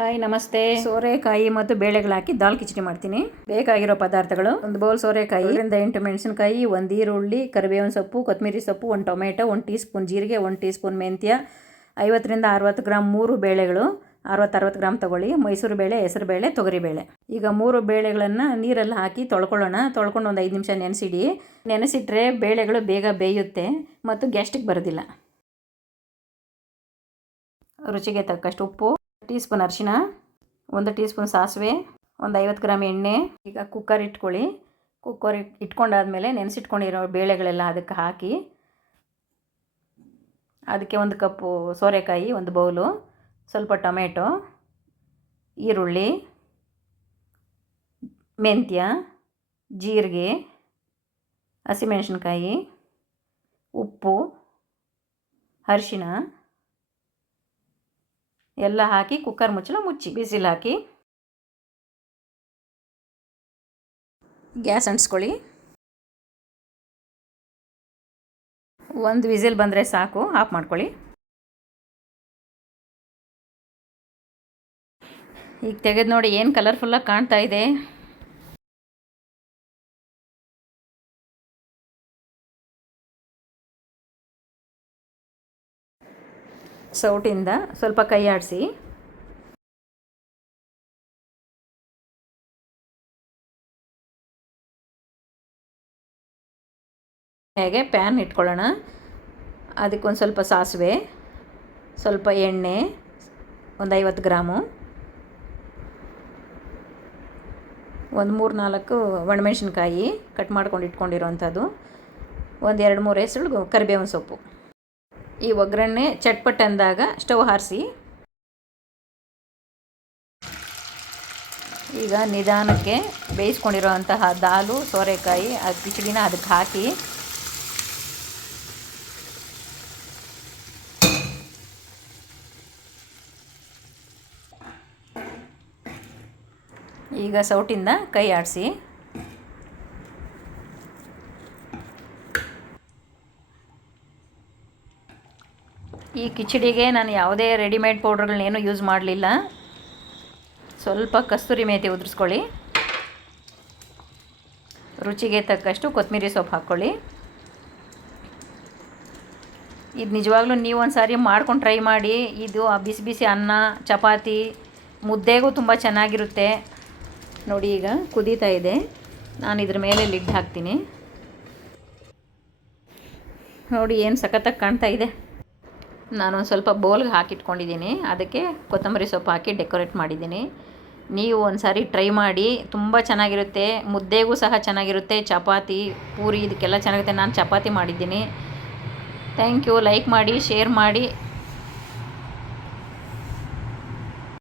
Hi ನಮಸ್ತೆ. ಸೋರೆಕಾಯಿ ಮತ್ತು ಬೇಳೆಗಳು ಹಾಕಿ ದಾಲ್ ಕಿಚಡಿ ಮಾಡ್ತೀನಿ. ಬೇಕಾಗಿರೋ ಪದಾರ್ಥಗಳು: ಒಂದು ಬೌಲ್ ಸೋರೆಕಾಯಿ, 8 ಮೆಣಸಿನಕಾಯಿ, ಒಂದು ಈರುಳ್ಳಿ, ಕರಿಬೇವಿನ ಸೊಪ್ಪು, ಕೊತ್ತಂಬರಿ ಸೊಪ್ಪು, ಒಂದು ಟೊಮೆಟೊ, 1 ಟೀ ಸ್ಪೂನ್ ಜೀರಿಗೆ, 1 ಟೀ ಸ್ಪೂನ್ ಮೆಂತ್ಯ, 50 ರಿಂದ 60 ಗ್ರಾಮ್ 3 ಬೇಳೆಗಳು, 60 ಗ್ರಾಮ್ ತೊಗೊಳ್ಳಿ. ಮೈಸೂರು ಬೇಳೆ, ಹೆಸರು ಬೇಳೆ, ತೊಗರಿಬೇಳೆ. ಈಗ 3 ಬೇಳೆಗಳನ್ನು ನೀರಲ್ಲಿ ಹಾಕಿ ತೊಳ್ಕೊಳ್ಳೋಣ. ತೊಳ್ಕೊಂಡು ಒಂದು 5 ನಿಮಿಷ ನೆನೆಸಿಡಿ. ನೆನೆಸಿಟ್ರೆ ಬೇಳೆಗಳು ಬೇಗ ಬೇಯುತ್ತೆ ಮತ್ತು ಗ್ಯಾಸ್ಟ್ರಿಕ್ ಬರೋದಿಲ್ಲ. ರುಚಿಗೆ ತಕ್ಕಷ್ಟು ಉಪ್ಪು, ಟೀ ಸ್ಪೂನ್ ಅರಿಶಿನ, 1 ಟೀ ಸ್ಪೂನ್ ಸಾಸಿವೆ, ಒಂದು 50 ಗ್ರಾಮ್ ಎಣ್ಣೆ. ಈಗ ಕುಕ್ಕರ್ ಇಟ್ಕೊಳ್ಳಿ. ಕುಕ್ಕರ್ ಇಟ್ಕೊಂಡಾದ್ಮೇಲೆ ನೆನೆಸಿಟ್ಕೊಂಡಿರೋ ಬೇಳೆಗಳೆಲ್ಲ ಅದಕ್ಕೆ ಹಾಕಿ, ಅದಕ್ಕೆ 1 ಕಪ್ಪು ಸೋರೆಕಾಯಿ, 1 ಬೌಲು, ಸ್ವಲ್ಪ ಟೊಮೆಟೊ, ಈರುಳ್ಳಿ, ಮೆಂತ್ಯ, ಜೀರಿಗೆ, ಹಸಿಮೆಣಸಿನ್ಕಾಯಿ, ಉಪ್ಪು, ಅರಿಶಿನ ಎಲ್ಲ ಹಾಕಿ ಕುಕ್ಕರ್ ಮುಚ್ಚಳ ಮುಚ್ಚಿ ಬಿಸಿಲು ಹಾಕಿ ಗ್ಯಾಸ್ ಅಂಟಿಸ್ಕೊಳ್ಳಿ. 1 ವಿಸಿಲ್ ಬಂದರೆ ಸಾಕು, ಆಫ್ ಮಾಡ್ಕೊಳ್ಳಿ. ಈಗ ತೆಗೆದು ನೋಡಿ ಏನು ಕಲರ್ಫುಲ್ಲಾಗಿ ಕಾಣ್ತಾ ಇದೆ. ಸೌಟಿಂದ ಸ್ವಲ್ಪ ಕೈ ಆಡಿಸಿ ಹೇಗೆ ಪ್ಯಾನ್ ಇಟ್ಕೊಳ್ಳೋಣ. ಅದಕ್ಕೊಂದು ಸ್ವಲ್ಪ ಸಾಸಿವೆ, ಸ್ವಲ್ಪ ಎಣ್ಣೆ, ಒಂದು 50 ಗ್ರಾಮು, ಒಂದು 3-4 ಒಣಮೆಣಸಿನ್ಕಾಯಿ ಕಟ್ ಮಾಡ್ಕೊಂಡು ಇಟ್ಕೊಂಡಿರೋವಂಥದ್ದು, ಒಂದು 2-3 ಹೆಸರು ಕರಿಬೇವಿನ ಸೊಪ್ಪು. ಈ ಒಗ್ಗರಣೆ ಚಟ್ಪಟ್ ಅಂದಾಗ ಸ್ಟವ್ ಹಾರಿಸಿ. ಈಗ ನಿಧಾನಕ್ಕೆ ಬೇಯಿಸ್ಕೊಂಡಿರೋವಂತಹ ದಾಲು, ಸೋರೆಕಾಯಿ, ಅದು ಕಿಚಡಿನ ಅದಕ್ಕೆ ಹಾಕಿ ಈಗ ಸೌಟಿಂದ ಕೈ ಆಡಿಸಿ. ಈ ಕಿಚಡಿಗೆ ನಾನು ಯಾವುದೇ ರೆಡಿಮೇಡ್ ಪೌಡ್ರ್ಗಳನ್ನೇನು ಯೂಸ್ ಮಾಡಲಿಲ್ಲ. ಸ್ವಲ್ಪ ಕಸ್ತೂರಿ ಮೇಥಿ ಉದುರಿಸ್ಕೊಳ್ಳಿ. ರುಚಿಗೆ ತಕ್ಕಷ್ಟು ಕೊತ್ತಂಬರಿ ಸೊಪ್ಪು ಹಾಕ್ಕೊಳ್ಳಿ. ಇದು ನಿಜವಾಗ್ಲೂ ನೀವು ಒಂದು ಸಾರಿ ಮಾಡ್ಕೊಂಡು ಟ್ರೈ ಮಾಡಿ. ಇದು ಬಿಸಿ ಬಿಸಿ ಅನ್ನ, ಚಪಾತಿ, ಮುದ್ದೆಗೂ ತುಂಬ ಚೆನ್ನಾಗಿರುತ್ತೆ. ನೋಡಿ ಈಗ ಕುದೀತಾ ಇದೆ. ನಾನು ಇದ್ರ ಮೇಲೆ ಲಿಡ್ ಹಾಕ್ತೀನಿ. ನೋಡಿ ಏನು ಸಖತ್ತಾಗಿ ಕಾಣ್ತಾ ಇದೆ. ನಾನೊಂದು ಸ್ವಲ್ಪ ಬೌಲ್ಗೆ ಹಾಕಿಟ್ಕೊಂಡಿದ್ದೀನಿ. ಅದಕ್ಕೆ ಕೊತ್ತಂಬರಿ ಸೊಪ್ಪು ಹಾಕಿ ಡೆಕೋರೇಟ್ ಮಾಡಿದ್ದೀನಿ. ನೀವು ಒಂದು ಸಾರಿ ಟ್ರೈ ಮಾಡಿ, ತುಂಬ ಚೆನ್ನಾಗಿರುತ್ತೆ. ಮುದ್ದೆಗೂ ಸಹ ಚೆನ್ನಾಗಿರುತ್ತೆ, ಚಪಾತಿ, ಪೂರಿ ಇದಕ್ಕೆಲ್ಲ ಚೆನ್ನಾಗಿರುತ್ತೆ. ನಾನು ಚಪಾತಿ ಮಾಡಿದ್ದೀನಿ. Thank you. ಲೈಕ್ ಮಾಡಿ, ಶೇರ್ ಮಾಡಿ.